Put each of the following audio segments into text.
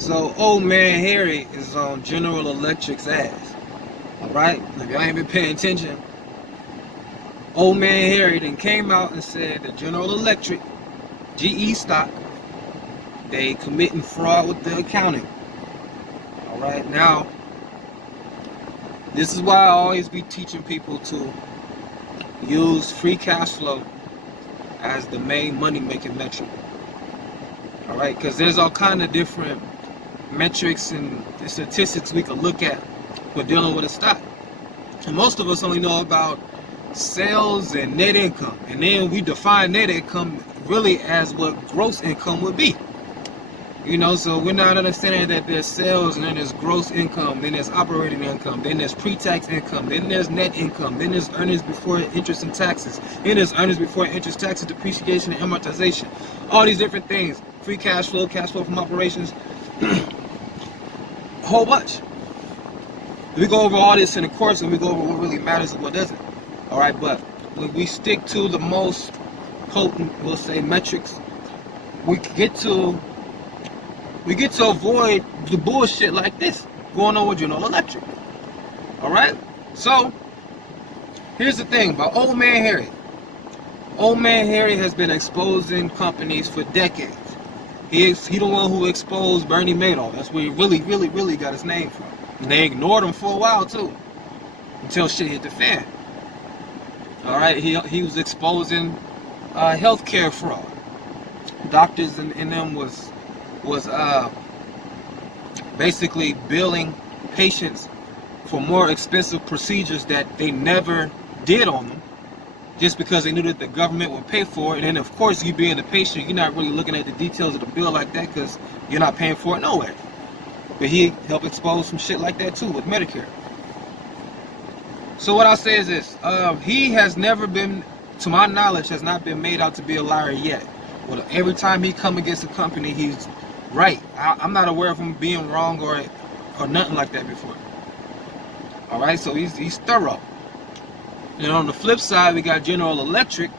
So old man Harry is on General Electric's ass. Alright? If y'all ain't been paying attention, old man Harry then came out and said that General Electric, GE stock, they committing fraud with the accounting. Alright, now this is why I always be teaching people to use free cash flow as the main money making metric. Alright, because there's all kind of different metrics and statistics we can look at when dealing with a stock. And most of us only know about sales and net income. And then we define net income really as what gross income would be. You know, so we're not understanding that there's sales and then there's gross income, then there's operating income, then there's pre-tax income, then there's net income, then there's earnings before interest and taxes, then there's earnings before interest, taxes, depreciation, and amortization. All these different things. Free cash flow from operations, a whole bunch. We go over all this in the course and we go over what really matters and what doesn't. Alright, but when we stick to the most potent, we'll say, metrics, we get to avoid the bullshit like this going on with General Electric. Alright? So, here's the thing about old man Harry. Old man Harry has been exposing companies for decades. He the one who exposed Bernie Madoff. That's where he really got his name from. And they ignored him for a while too, until shit hit the fan. Alright, he was exposing healthcare fraud. Doctors in them was basically billing patients for more expensive procedures that they never did on them, just because they knew that the government would pay for it. And then of course, you being the patient, you're not really looking at the details of the bill like that because you're not paying for it nowhere. But he helped expose some shit like that too with Medicare. So what I say is this: he has never been, to my knowledge, has not been made out to be a liar yet. Well, every time he come against a company, he's right. I'm not aware of him being wrong or nothing like that before. All right, so he's thorough. And on the flip side, we got General Electric,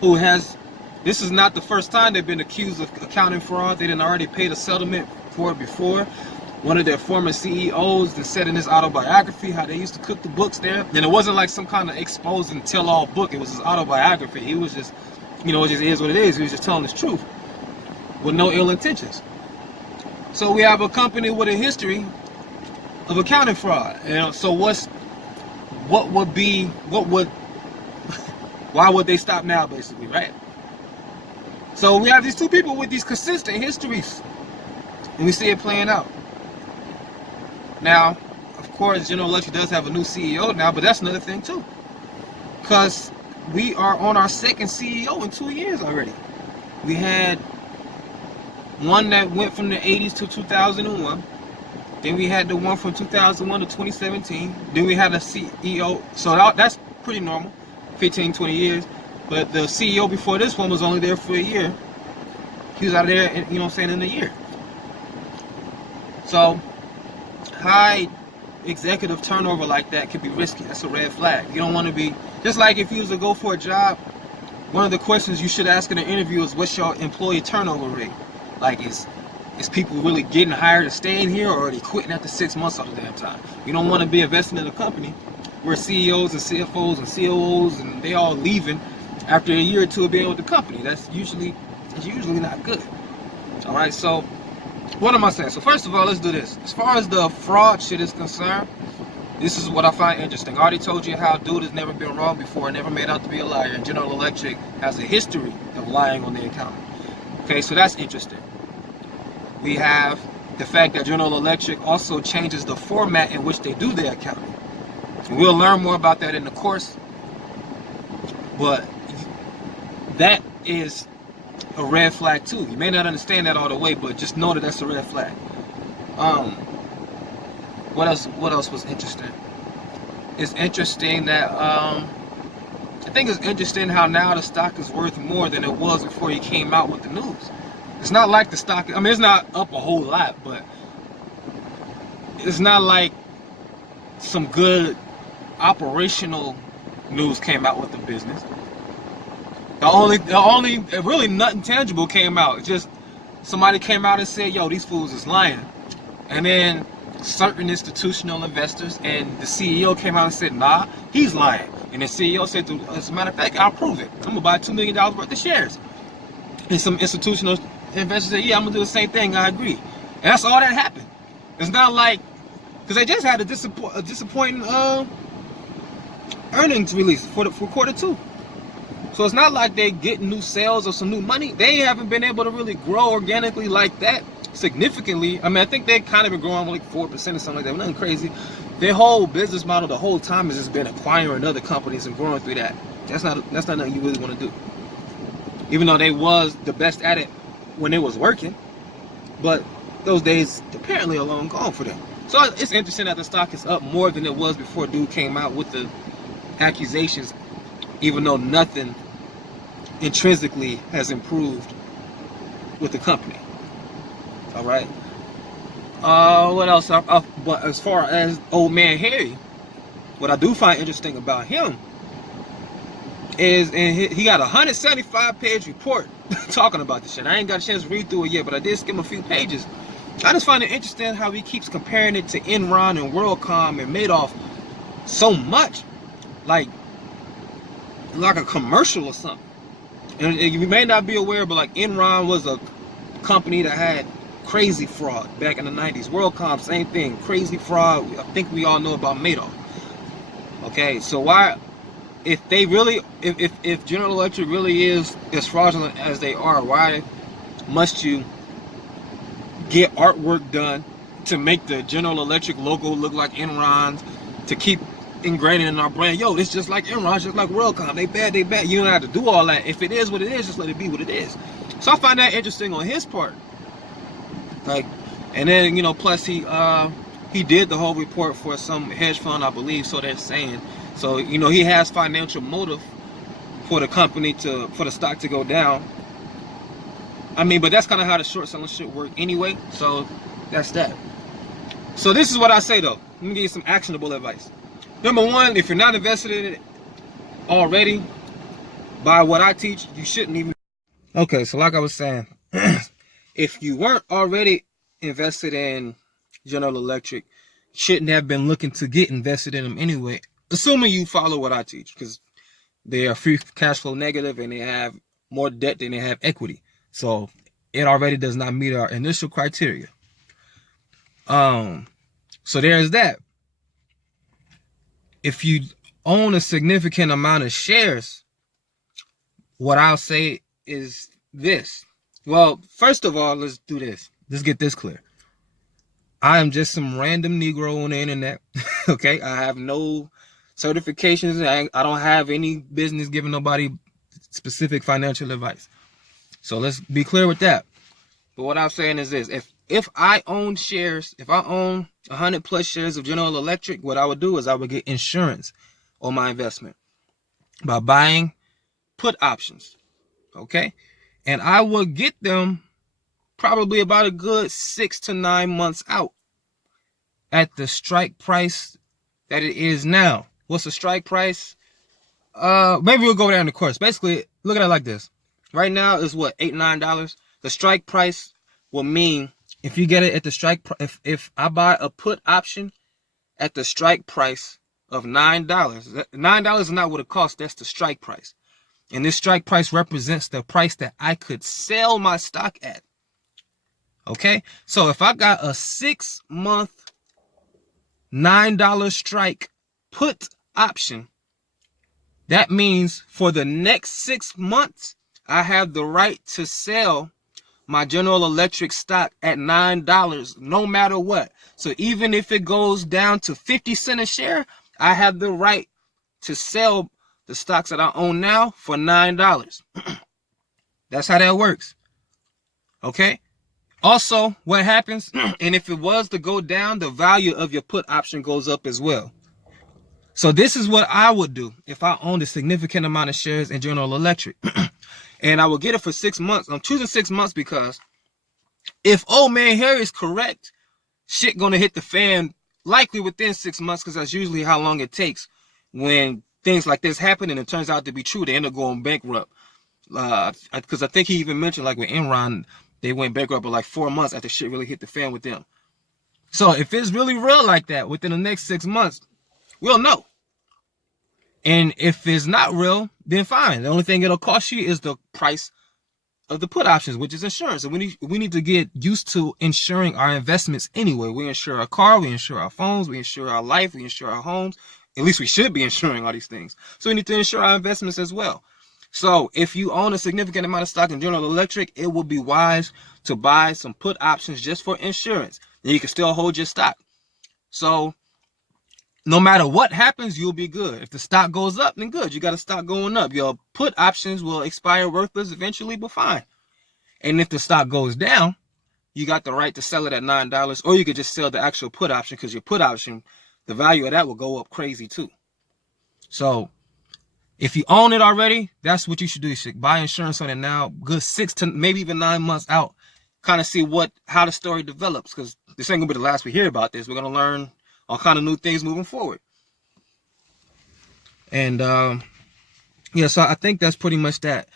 who has, this is not the first time they've been accused of accounting fraud. They didn't already paid a settlement for it before. One of their former CEOs that said in his autobiography how they used to cook the books there. And it wasn't like some kind of expose and tell-all book. It was his autobiography. He was just, you know, it just is what it is. He was just telling his truth with no ill intentions. So we have a company with a history of accounting fraud. And so why would they stop now, basically, right? So we have these two people with these consistent histories, and we see it playing out. Now, of course, General Electric does have a new CEO now, but that's another thing too, because we are on our second CEO in 2 years already. We had one that went from the 80s to 2001. Then we had the one from 2001 to 2017. Then we had a CEO. So that's pretty normal, 15, 20 years. But the CEO before this one was only there for a year. He was out of there, you know what I'm saying, in a year. So high executive turnover like that could be risky. That's a red flag. You don't want to be, just like if you was to go for a job, one of the questions you should ask in an interview is, what's your employee turnover rate? Like, is people really getting hired and staying here, or are they quitting after 6 months all the damn time? You don't want to be investing in a company where CEOs and CFOs and COOs and they all leaving after a year or two of being with the company. That's usually not good. All right, so what am I saying? So first of all, let's do this. As far as the fraud shit is concerned, this is what I find interesting. I already told you how dude has never been wrong before, never made out to be a liar, and General Electric has a history of lying on the accounting. Okay, so that's interesting. We have the fact that General Electric also changes the format in which they do their accounting. And we'll learn more about that in the course, but that is a red flag too. You may not understand that all the way, but just know that that's a red flag. What else was interesting? It's interesting that I think it's interesting how now the stock is worth more than it was before he came out with the news. It's not like the stock, I mean, it's not up a whole lot, but it's not like some good operational news came out with the business. The only really nothing tangible came out. Just somebody came out and said, yo, these fools is lying. And then certain institutional investors and the CEO came out and said, nah, he's lying. And the CEO said, as a matter of fact, I'll prove it. I'm going to buy $2 million worth of shares. And some institutional investors said, yeah, I'm going to do the same thing. I agree. And that's all that happened. It's not like, because they just had a disappointing earnings release for quarter two. So it's not like they getting new sales or some new money. They haven't been able to really grow organically like that significantly. I mean, I think they kind of been growing like 4% or something like that, but nothing crazy. Their whole business model the whole time has just been acquiring other companies and growing through that. That's not nothing you really want to do. Even though they was the best at it when it was working, but those days apparently are long gone for them. So it's interesting that the stock is up more than it was before dude came out with the accusations, even though nothing intrinsically has improved with the company. All right. What else? But as far as old man Harry, what I do find interesting about him is, and he got a 175-page report talking about this shit. I ain't got a chance to read through it yet, but I did skim a few pages. I just find it interesting how he keeps comparing it to Enron and WorldCom and Madoff so much, like a commercial or something. And you may not be aware, but like Enron was a company that had crazy fraud back in the 90s. WorldCom, same thing, crazy fraud. I think we all know about Madoff. Okay, so why, if they really, if General Electric really is as fraudulent as they are, why must you get artwork done to make the General Electric logo look like Enron's, to keep ingraining in our brand, yo, it's just like Enron, just like WorldCom, they bad. You don't have to do all that. If it is what it is, just let it be what it is. So I find that interesting on his part. Like, and then, you know, plus he did the whole report for some hedge fund, I believe, so they're saying. So, you know, he has financial motive for the company for the stock to go down. I mean, but that's kind of how the short selling shit work anyway. So that's that. So this is what I say though. Let me give you some actionable advice. Number one, if you're not invested in it already, by what I teach, you shouldn't even. Okay, so like I was saying, if you weren't already invested in General Electric, shouldn't have been looking to get invested in them anyway, assuming you follow what I teach, because they are free cash flow negative and they have more debt than they have equity. So it already does not meet our initial criteria. So there's that. If you own a significant amount of shares, what I'll say is this. Well, first of all, let's do this. Let's get this clear. I am just some random Negro on the internet. Okay? I have no certifications. I don't have any business giving nobody specific financial advice. So let's be clear with that. But what I'm saying is this. If I own shares, if I own 100 plus shares of General Electric, what I would do is I would get insurance on my investment by buying put options. Okay? And I would get them probably about a good 6 to 9 months out at the strike price that it is now. What's the strike price? Maybe we'll go down the course. Basically, look at it like this. Right now is what, $8, $9? The strike price will mean if you get it at the strike price, if I buy a put option at the strike price of $9, $9 is not what it costs. That's the strike price. And this strike price represents the price that I could sell my stock at. Okay? So if I got a 6-month $9 strike put option, that means for the next 6 months, I have the right to sell my General Electric stock at $9 no matter what. So even if it goes down to 50 cents a share, I have the right to sell the stocks that I own now for $9. That's how that works. Okay? Also, what happens, and if it was to go down, the value of your put option goes up as well. So this is what I would do if I owned a significant amount of shares in General Electric. And I will get it for 6 months. I'm choosing 6 months because if old man Harry is correct, shit gonna hit the fan likely within 6 months, because that's usually how long it takes when things like this happen and it turns out to be true. They end up going bankrupt. Because I think he even mentioned, like with Enron, They went bankrupt in like 4 months after shit really hit the fan with them. So if it's really real like that within the next 6 months, we'll know. And if it's not real, then fine. The only thing it'll cost you is the price of the put options, which is insurance. And we need to get used to insuring our investments anyway. We insure our car, we insure our phones, we insure our life, we insure our homes. At least we should be insuring all these things. So we need to insure our investments as well. So if you own a significant amount of stock in General Electric, it will be wise to buy some put options just for insurance. And you can still hold your stock. So no matter what happens, you'll be good. If the stock goes up, then good. You got a stock going up. Your put options will expire worthless eventually, but fine. And if the stock goes down, you got the right to sell it at $9, or you could just sell the actual put option, because your put option, the value of that will go up crazy too. So if you own it already, that's what you should do. You should buy insurance on it now, good 6 to maybe even 9 months out. Kind of see how the story develops, because this ain't gonna be the last we hear about this. We're gonna learn all kind of new things moving forward. And yeah, so I think that's pretty much that.